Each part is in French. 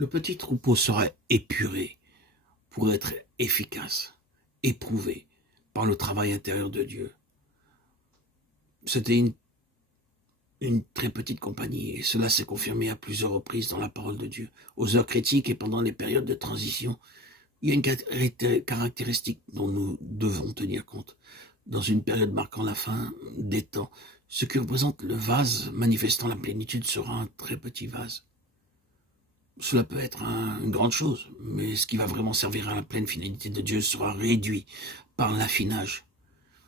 Le petit troupeau sera épuré pour être efficace, éprouvé par le travail intérieur de Dieu. C'était une très petite compagnie et cela s'est confirmé à plusieurs reprises dans la parole de Dieu. Aux heures critiques et pendant les périodes de transition, il y a une caractéristique dont nous devons tenir compte. Dans une période marquant la fin des temps, ce qui représente le vase manifestant la plénitude sera un très petit vase. Cela peut être une grande chose, mais ce qui va vraiment servir à la pleine finalité de Dieu sera réduit par l'affinage.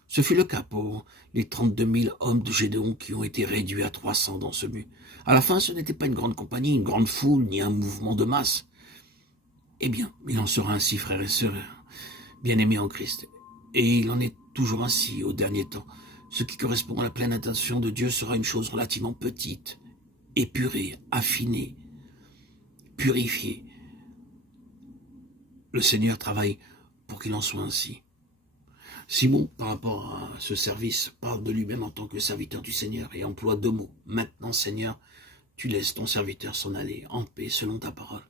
Ce fut le cas pour les 32 000 hommes de Gédéon qui ont été réduits à 300 dans ce but. À la fin, ce n'était pas une grande compagnie, une grande foule, ni un mouvement de masse. Eh bien, il en sera ainsi, frères et sœurs, bien-aimés en Christ. Et il en est toujours ainsi au dernier temps. Ce qui correspond à la pleine attention de Dieu sera une chose relativement petite, épurée, affinée, purifiée. Le Seigneur travaille pour qu'il en soit ainsi. Simon, par rapport à ce service, parle de lui-même en tant que serviteur du Seigneur et emploie deux mots. Maintenant, Seigneur, tu laisses ton serviteur s'en aller en paix selon ta parole.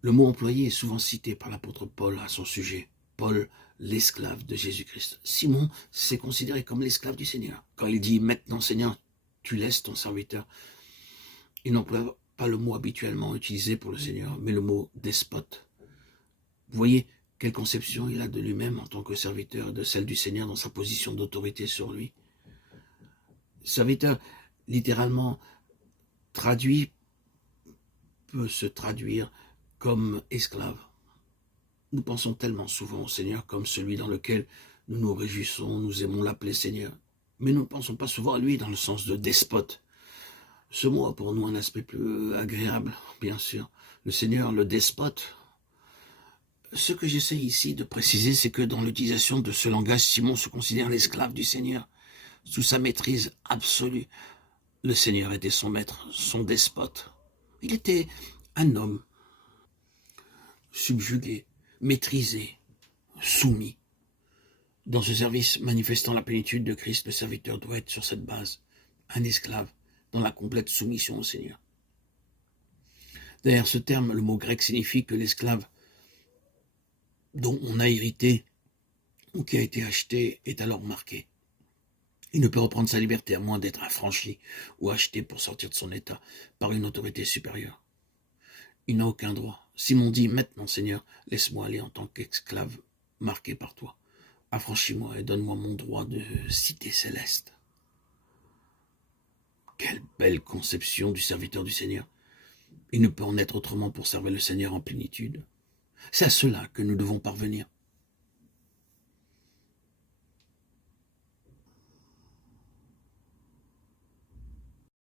Le mot employé est souvent cité par l'apôtre Paul à son sujet. Paul, l'esclave de Jésus-Christ. Simon s'est considéré comme l'esclave du Seigneur. Quand il dit « Maintenant, Seigneur, tu laisses ton serviteur », il n'emploie pas le mot habituellement utilisé pour le Seigneur, mais le mot « despote ». Vous voyez quelle conception il a de lui-même en tant que serviteur et de celle du Seigneur dans sa position d'autorité sur lui. Serviteur, littéralement traduit, peut se traduire comme esclave. Nous pensons tellement souvent au Seigneur comme celui dans lequel nous nous réjouissons, nous aimons l'appeler Seigneur. Mais nous ne pensons pas souvent à lui dans le sens de despote. Ce mot a pour nous un aspect plus agréable, bien sûr. Le Seigneur, le despote. Ce que j'essaie ici de préciser, c'est que dans l'utilisation de ce langage, Simon se considère l'esclave du Seigneur, sous sa maîtrise absolue. Le Seigneur était son maître, son despote. Il était un homme subjugué, maîtrisé, soumis. Dans ce service manifestant la plénitude de Christ, le serviteur doit être sur cette base, un esclave, dans la complète soumission au Seigneur. Derrière ce terme, le mot grec signifie que l'esclave dont on a hérité ou qui a été acheté est alors marqué. Il ne peut reprendre sa liberté à moins d'être affranchi ou acheté pour sortir de son état par une autorité supérieure. Il n'a aucun droit. Simon dit « Maintenant, Seigneur, laisse-moi aller en tant qu'esclave marqué par toi. Affranchis-moi et donne-moi mon droit de cité céleste. » Quelle belle conception du serviteur du Seigneur. Il ne peut en être autrement pour servir le Seigneur en plénitude. C'est à cela que nous devons parvenir.